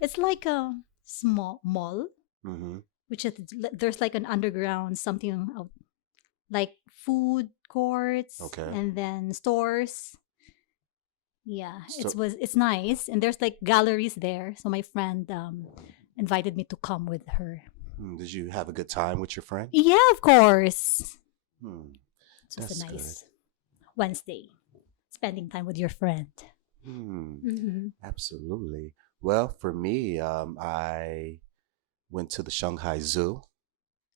It's like a small mall, Mm-hmm. which is there's like an underground something like food courts Okay. and then stores. Yeah, So, it's nice, and there's like galleries there. So my friend invited me to come with her. did you have a good time with your friend? Yeah, of course. Hmm. It was a That's good. nice Wednesday, spending time with your friend. Hmm. Hmm. Absolutely. Well, for me, I went to the Shanghai Zoo.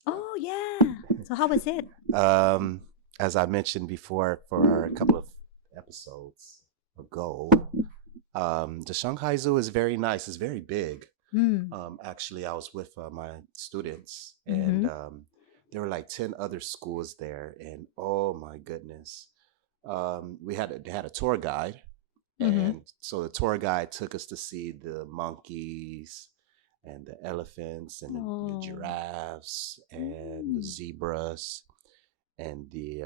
Oh yeah. So how was it? Um, as I mentioned before, for a couple of episodes ago, the Shanghai Zoo is very nice. It's very big. Mm. Actually, I was with my students, and Mm-hmm. there were like 10 other schools there. And oh my goodness, they had a tour guide, Mm-hmm. and so the tour guide took us to see the monkeys and the elephants and the Oh. giraffes and the Mm. zebras and the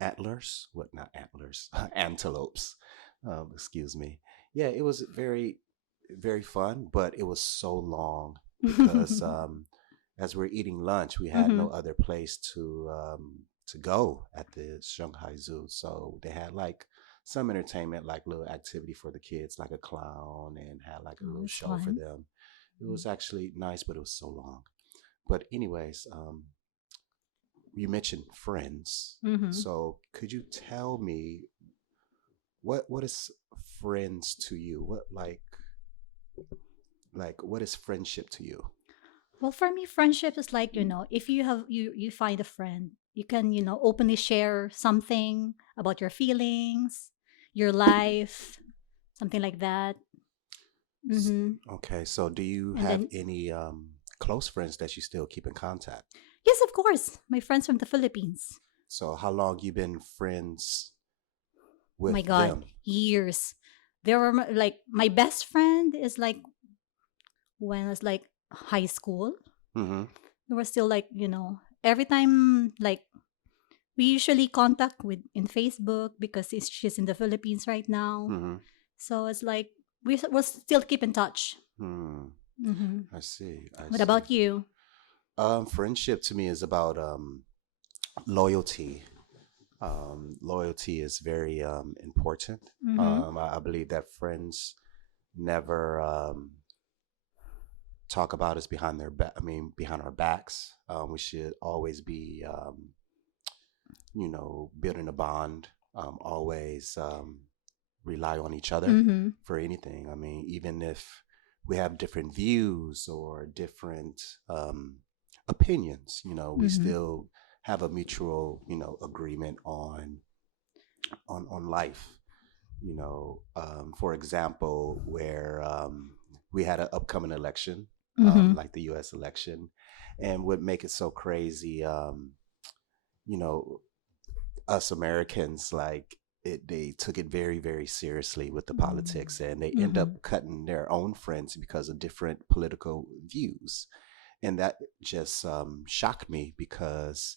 antlers. What, not antlers? Antelopes. Excuse me. Yeah, it was very fun, but it was so long because as we're eating lunch, we had Mm-hmm. no other place to go at the Shanghai Zoo. So they had like some entertainment, like little activity for the kids, like a clown, and had like a Oh, little that's show for fun. them. It was actually nice, but it was so long. But anyways, you mentioned friends. Mm-hmm. So could you tell me what is friends to you? Like what is friendship to you? Well, for me, friendship is like, if you find a friend, you can, openly share something about your feelings, your life, something like that. S- Mm-hmm. Okay, so do you And have then, any close friends that you still keep in contact? yes, of course, my friends from the Philippines. So how long you been friends Oh my with God, them? years. They were like my best friend is like when I was like high school. Mm-hmm. We were still like, every time like we usually contact with in Facebook because she's in the Philippines right now. Mm-hmm. So it's like we'll still keep in touch. Hmm. Hmm. I see. I What see. about you? Friendship to me is about loyalty. Loyalty is very important. Mm-hmm. I believe that friends never talk about us behind their back. I mean, behind our backs. We should always be, building a bond. Always rely on each other Mm-hmm. for anything. I mean, even if we have different views or different opinions, we Mm-hmm. still have a mutual, agreement on life. For example, where we had an upcoming election, Mm-hmm. like the U.S. election, and would make it so crazy. You know, us Americans, like they took it very, very seriously with the politics, and they end Mm-hmm. up cutting their own friends because of different political views, and that just shocked me because,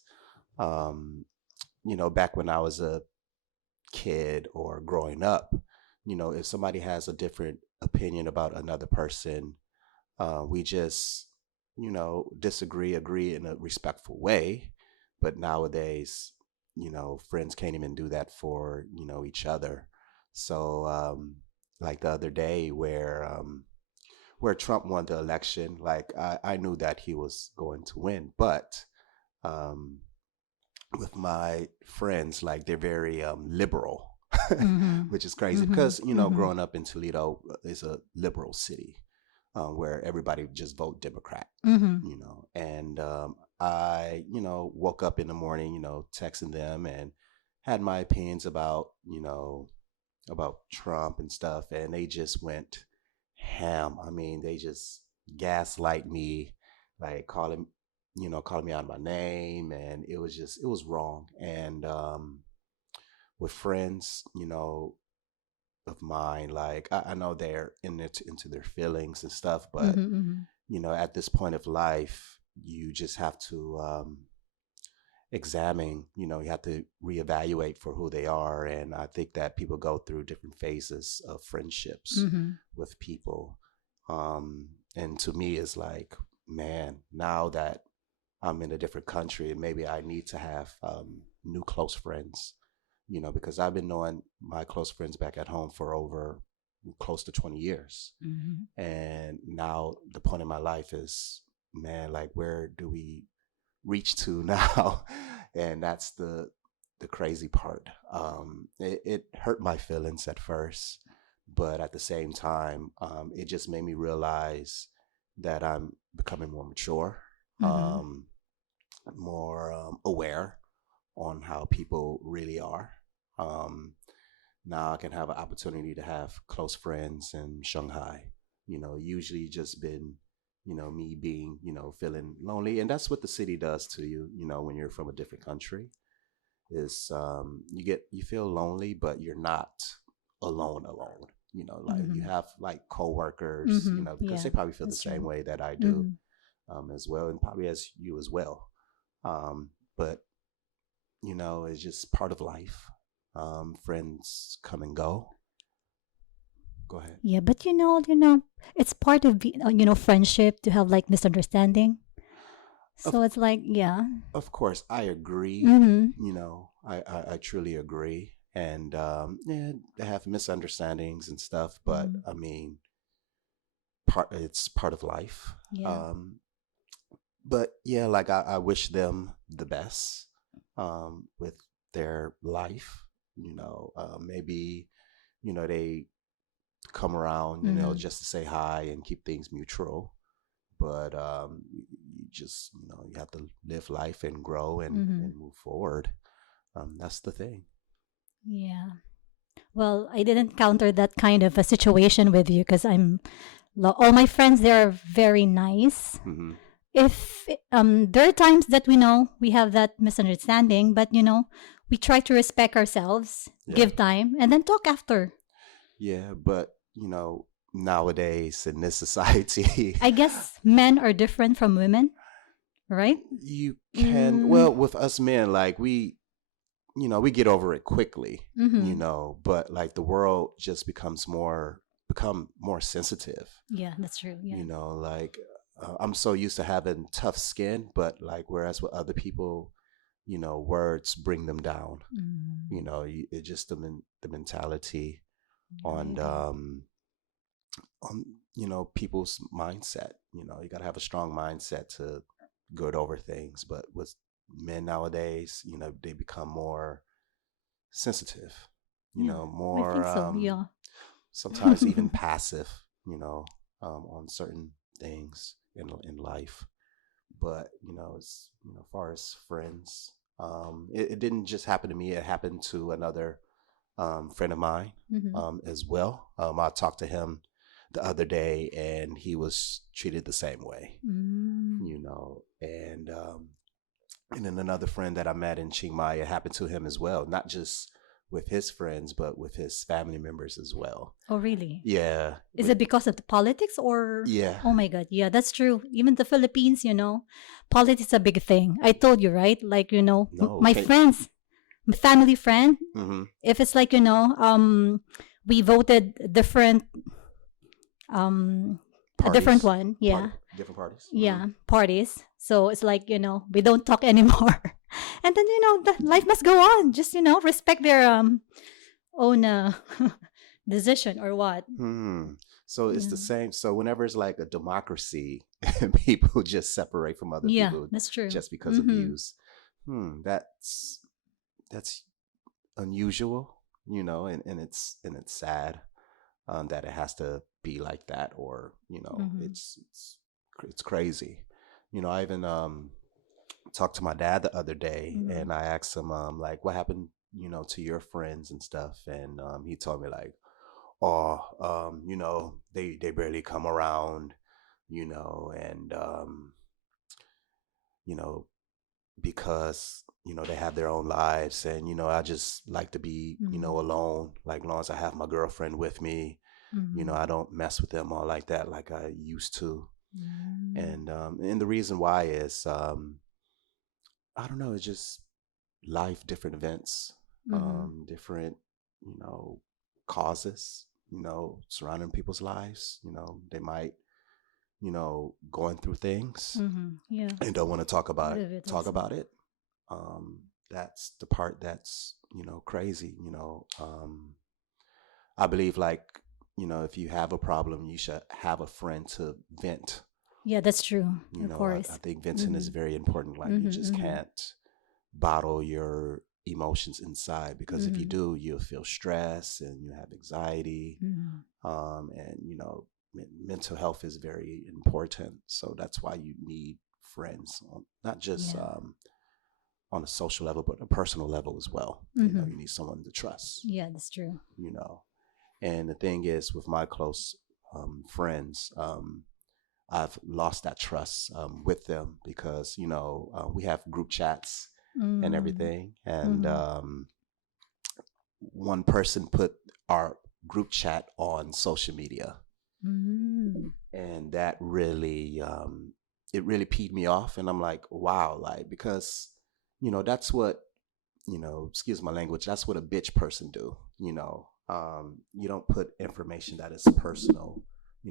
um, back when I was a kid or growing up, if somebody has a different opinion about another person, we just, disagree, agree in a respectful way. But nowadays, friends can't even do that for, each other. So, like the other day where Trump won the election, like I knew that he was going to win, but um, with my friends, like they're very liberal, Mm-hmm. which is crazy Mm-hmm. because Mm-hmm. growing up in Toledo is a liberal city where everybody just vote Democrat, Mm-hmm. and I woke up in the morning, texting them and had my opinions about Trump and stuff, and they just went ham. I mean, they just gaslight me, like calling me out of my name, and it was wrong. And with friends, of mine, like I know they're into their feelings and stuff, but Mm-hmm. at this point of life, you just have to examine, you have to reevaluate for who they are. And I think that people go through different phases of friendships Mm-hmm. with people. And to me, it's like, man, now that I'm in a different country, maybe I need to have new close friends, because I've been knowing my close friends back at home for over close to 20 years. Mhm. And now the point in my life is, man, like, where do we reach to now? And that's the crazy part. It hurt my feelings at first, but at the same time, it just made me realize that I'm becoming more mature, Mhm. um, more aware on how people really are. Um, Now I can have an opportunity to have close friends in Shanghai. Usually just been, me being, feeling lonely. And that's what the city does to you, when you're from a different country, is you feel lonely, but you're not alone. Like you Mhm. have like coworkers, Mhm. because Yeah, they probably feel the that's same true. way that I do, Mhm. as well, and probably as you as well. But it's just part of life. Friends come and go. Go ahead. Yeah, but it's part of friendship to have like misunderstanding. Of So it's like, yeah. of course, I agree. Mhm. I truly agree. And yeah, they have misunderstandings and stuff, but Mhm. I mean, it's part of life. Yeah. Um, but yeah, like I wish them the best with their life. Maybe they come around, Mhm. just to say hi and keep things mutual. But you just you have to live life and grow and Mhm. move forward. That's the thing. Yeah. Well, I didn't counter that kind of a situation with you because all my friends there are very nice. Hmm. If there are times that we know we have that misunderstanding, but we try to respect ourselves, Yeah, give time, and then talk after. yeah, but nowadays in this society, I guess men are different from women, right? you can, Mm, well, with us men, like we get over it quickly, mm-hmm. but like the world just become more sensitive. Yeah, that's true. Yeah. Like I'm so used to having tough skin, but like whereas with other people, words bring them down. Mm, It just the mentality I on agree. people's mindset. You got to have a strong mindset to good over things. But with men nowadays, they become more sensitive. Yeah, I More think so. Yeah. sometimes even passive. On certain things in life. But as far as friends, it didn't just happen to me. It happened to another friend of mine Mm-hmm. as well. I talked to him the other day, and he was treated the same way. Mm, And then another friend that I met in Chiang Mai, it happened to him as well. Not just with his friends, but with his family members as well. oh, really? Yeah, Is but it because of the politics or? yeah, Oh my God. Yeah, that's true. Even the Philippines, politics is a big thing. I told you, right? Like, no, my can friends, my family friend, mm-hmm. if it's like, we voted um, a different Parties, one. Yeah. different parties. Mm-hmm. Yeah. Parties. So it's like, we don't talk anymore. And then, the life must go on. Just, respect their own decision or what. Hmm. So it's Yeah. the same. So whenever it's like a democracy, people just separate from other Yeah, people that's true. just because of Mm-hmm. views. That's unusual, and it's sad that it has to be like that, or Mm-hmm. it's crazy. I even talked to my dad the other day, Mm-hmm. and I asked him like what happened, to your friends and stuff, and he told me like, oh, they barely come around, and you know because they have their own lives, and I just like to be Mm-hmm. alone, like long as I have my girlfriend with me. Mm-hmm. I don't mess with them all like that like I used to. Mm-hmm. And the reason why is I don't know, it's just life, different events, Mm-hmm. different, you know causes. surrounding people's lives. They might, going through things Yeah. and don't want to talk Part about of it talk also. about it. That's the part that's, crazy. I believe, like, if you have a problem, you should have a friend to vent. Yeah, that's true. Of I course. think venting is Mhm. very important. Like, you Mhm. just Mhm. can't bottle your emotions inside, because if you Mhm. do, you'll feel stress and you have anxiety. Mhm. And mental health is very important. So that's why you need friends, not just Yeah. on a social level, but a personal level as well. Mhm. You need someone to trust. Yeah, that's true. You know, and the thing is, with my close friends, I've lost that trust with them, because we have group chats and Mm. everything, and Mhm. one person put our group chat on social media, Mm. and that really it really peed me off, and I'm like, wow, like, because that's what, excuse my language, that's what a bitch person do. You don't put information that is personal,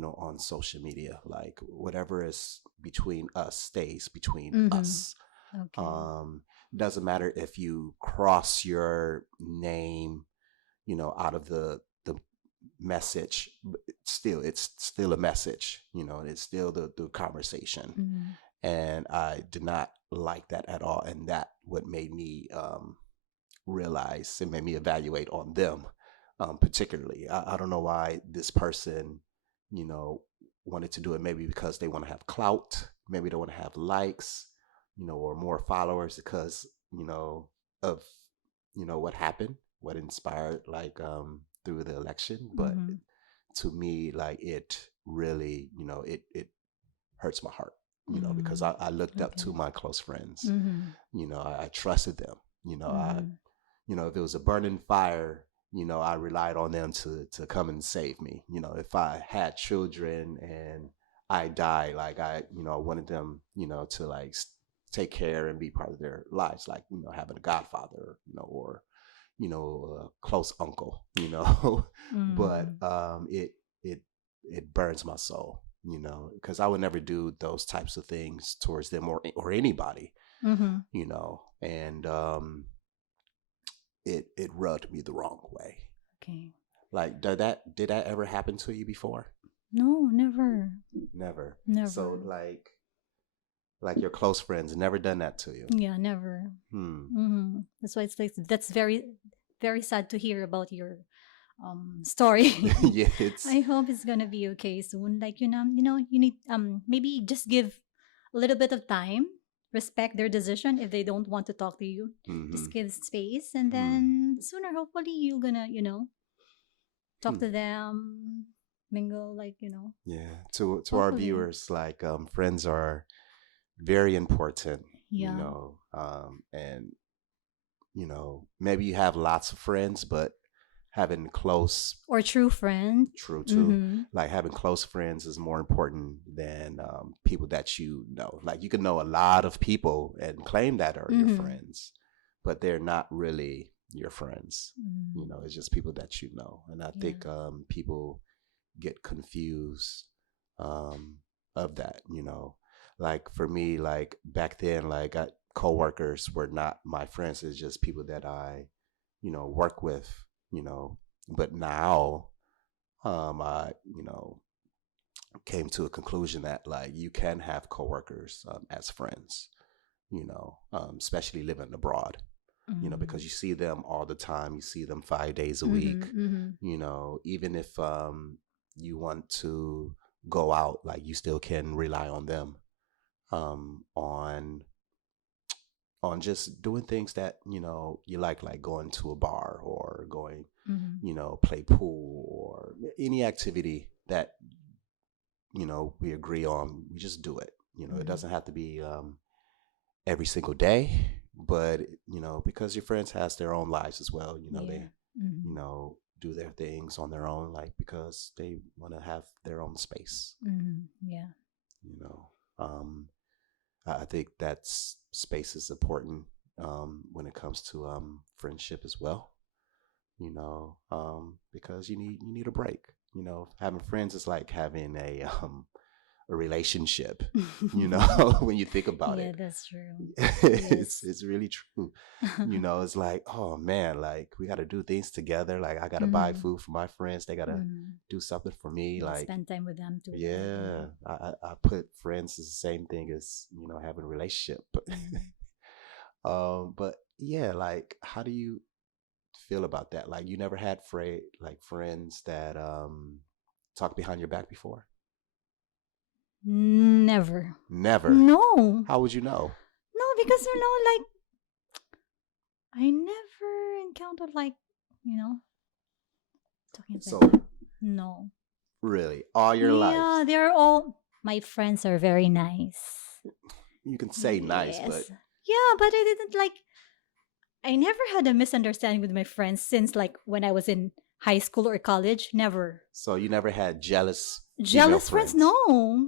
on social media. Like, whatever is between us stays between Mhm. us. Okay. um doesn't matter if you cross your name, out of the message, but it's still a message, and it's still the conversation. Mhm. And I did not like that at all, and that what made me realize, it made me evaluate on them, particularly. I don't know why this person, you know wanted to do it. Maybe because they want to have clout, maybe they want to have likes, or more followers, because of what happened, what inspired, like, through the election. But Mhm. to me, like, it really, it hurts my heart, because Mm. I looked up to Okay. my close friends. Mhm. I trusted them. I Mhm. if it was a burning fire, I relied on them to come and save me. If I had children and I died, like, I wanted them, to, like, take care and be part of their lives, like, having a godfather, or a close uncle, but Mhm. it it burns my soul, because I would never do those types of things towards them, or anybody, Mhm. and it rubbed me the wrong way. Okay. Like, did that ever happen to you before? No, never. Never. So, Never. like your close friends never done that to you? Yeah, never. Hmm. That's why it's like that's very very sad to hear about your story. Yeah, it's. I hope it's gonna be okay soon. Like you need maybe just give a little bit of time, respect their decision if they don't want to talk to you. Mm-hmm. Just give space, and Hmm. then sooner, hopefully, you're gonna talk Hmm. to them, mingle, like Yeah. To our hopefully, viewers, like, friends are very important, yeah, and maybe you have lots of friends, but having close, or true friend. true too, Mm-hmm. like, having close friends is more important than people that you know. Like, you can know a lot of people and claim that are your Mm-hmm. friends, but they're not really your friends. Mm, It's just people that you know. And I yeah. think people get confused um, of that. Like, for me, like, back then, like, coworkers were not my friends. It's just people that I, work with. You know, but now, I, came to a conclusion that, like, you can have coworkers as friends. Especially living abroad. Because Mm. you see them all the time. You see them 5 days a week. Mhm, mhm, Even if you want to go out, like, you still can rely on them, on just doing things that you like going to a bar, or going, mhm, play pool, or any activity that we agree on. We just do it. It mhm. doesn't have to be every single day, but because your friends has their own lives as well. Yeah. They Mhm, do their things on their own, like, because they want to have their own space. mhm. Yeah. You know, um, I think that's space is important when it comes to friendship as well. because you need a break. Having friends is like having a relationship, when you think about Yeah, it. that's true. it's Yes. it's really true. It's like, oh man, like we got to do things together. Like I got to buy Mm-hmm. food for my friends. They got to Mm-hmm. do something for me. Yeah, Like, spend time with them too. Like, yeah, I put friends as the same thing as, having a relationship. mm. But yeah, like, how do you feel about that? Like, you never had friends that talk behind your back before? Never. Never. No. How would you know? No, because like I never encountered like, you know, talking So, about. No. really, all your life, Yeah, they're all my friends are very nice. you can say nice, but Yes. Yeah, but I didn't like I never had a misunderstanding with my friends since like when I was in high school or college. Never. so you never had jealous female Jealous friends? friends. No.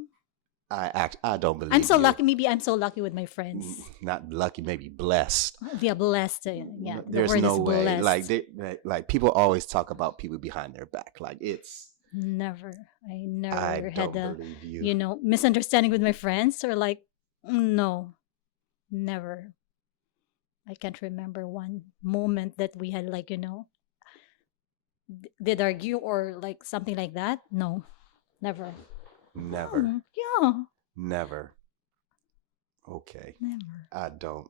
I don't I'm believe so you. lucky. Maybe I'm so lucky with my friends. Not lucky, maybe blessed. Yeah, blessed. Yeah, the There's word no is way. blessed. Like people always talk about people behind their back. Like it's Never. I I never had don't a, believe you. misunderstanding with my friends or like, no, never. I can't remember one moment that we had like, did argue or like something like that. No, never. Never. Yeah, Never. Okay. never. I don't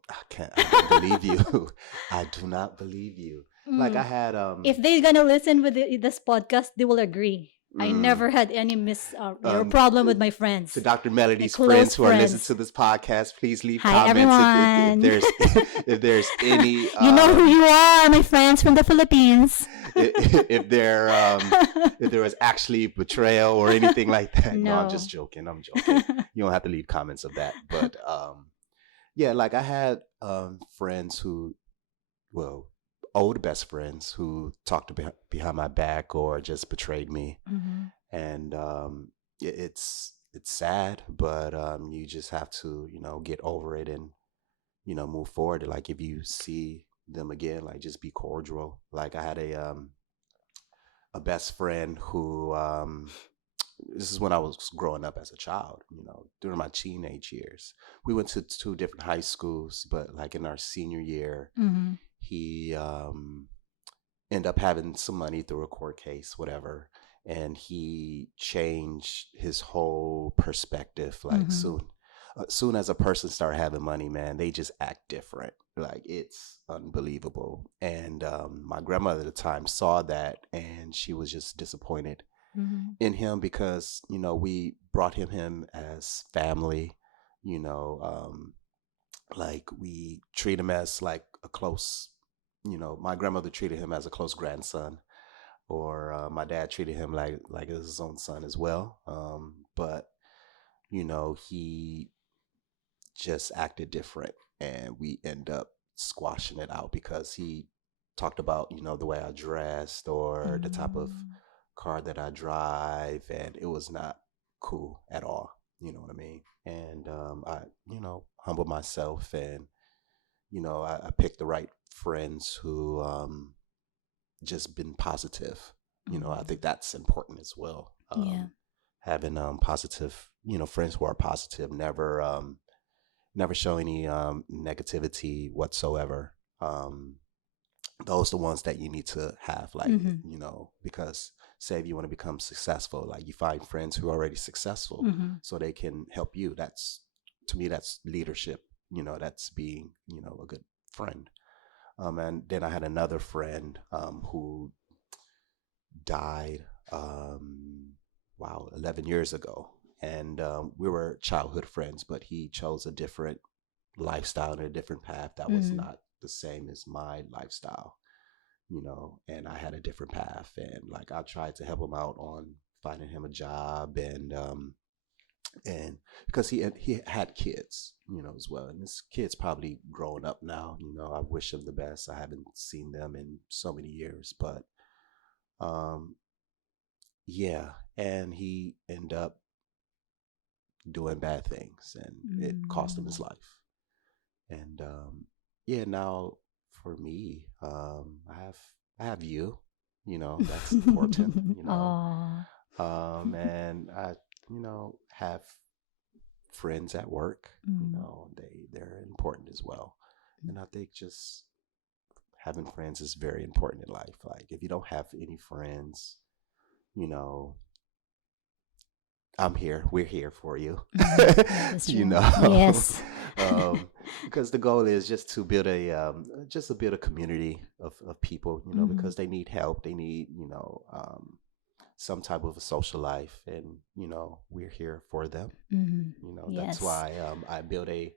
believe you. I do not believe you. Like I Mm. had If they're gonna listen with this podcast, they will agree. I mm, never had any um problem uh, with my to friends, Dr. my Melody's friends close who are listening friends. to this podcast, please leave Hi comments if everyone. there's if there's any You know who you are, my friends from the Philippines. if there if there was actually betrayal or anything like that. No, I'm just No. joking. I'm joking. You don't have to leave comments of that. But yeah, like I had friends who, well, old best friends who talked behind my back or just betrayed me. Mhm. And it's sad, but you just have to, get over it and, move forward. Like if you see them again, like just be cordial. Like I had a best friend who this is when I was growing up as a child, during my teenage years. We went to two different high schools, but like in our senior year, Mhm. he ended up having some money through a court case, whatever, and he changed his whole perspective. Like Mhm. soon as a person start having money, man, they just act different. Like it's unbelievable. And my grandmother at the time saw that, and she was just disappointed Mhm. in him because we brought him as family. You know, like we treat him as like a close. My grandmother treated him as a close grandson, or my dad treated him like his own son as well. But he just acted different, and we end up squashing it out because he talked about the way I dressed or the type of Mm. car that I drive, and it was not cool at all. You know what I mean? And I humbled myself, and I picked the right friends who just been positive. I Mm. think that's important as well. Yeah. Having positive, friends who are positive, never show any negativity whatsoever. Um, those the ones that you need to have, like, Mhm. because say if you want to become successful, like you find friends who are already successful Mhm. so they can help you. That's, to me, that's leadership. That's being, a good friend. And then I had another friend who died, wow, 11 years ago. And we were childhood friends, but he chose a different lifestyle and a different path that was Mhm. not the same as my lifestyle, and I had a different path. And like I tried to help him out on finding him a job, and because he had kids, as well. And his kids probably growing up now. I wish him the best. I haven't seen them in so many years, but um, yeah. And he ended up doing bad things, and it cost him his Mm. life. And yeah, now for me, I have I have you. That's important. Oh. And I, have friends at work. Mm. They're important as well. And I think just having friends is very important in life. Like if you don't have any friends, you know, I'm here. We're here for you. Mhm. That's you true. know, Yes. um, because the goal is just to build a community of people. Mhm. Because they need help. They need some type of a social life, and we're here for them. Mhm. That's Yes. why I built a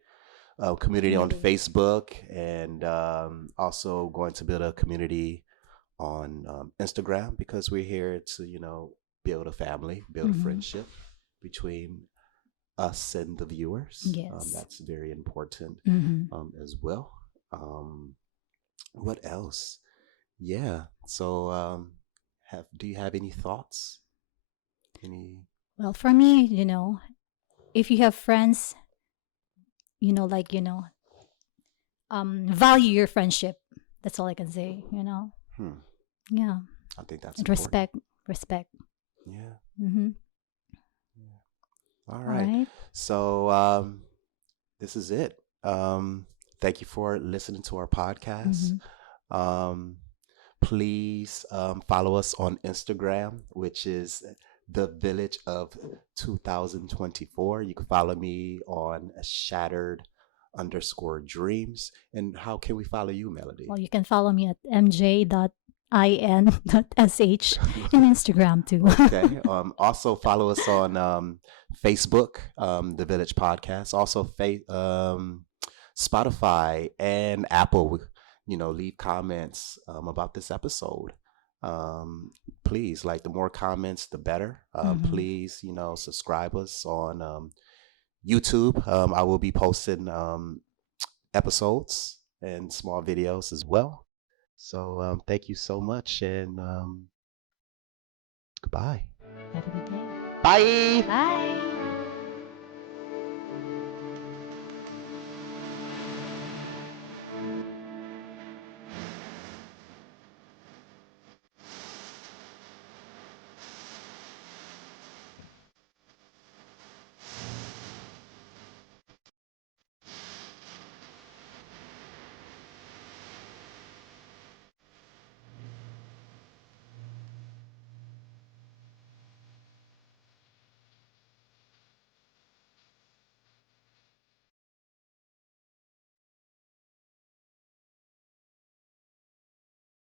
community on Community. Facebook, and also going to build a community on Instagram because we're here to build a family, build a Mhm. friendship between us and the viewers. Yes. That's very important Mhm. as well. Um, what else? Yeah. So, have do you have any thoughts? Any? Well, for me, if you have friends, value your friendship. That's all I can say. Hmm. Yeah. I think that's And important. respect. Yeah. Mm-hmm. Yeah. All All right. right. So, this is it. Thank you for listening to our podcast. Mm-hmm. Um, please follow us on Instagram, which is the Village of 2024. You can follow me on shattered underscore dreams. And how can we follow you, Melody? Well, you can follow me at mj.in.sh and Instagram too. Okay. Also follow us on Facebook, the Village Podcast. Also, Spotify and Apple. Leave comments about this episode. Please, like the more comments, the better. Mm-hmm. Please, subscribe us on YouTube. I will be posting episodes and small videos as well. So thank you so much, and goodbye. Have a good day. Bye. Bye.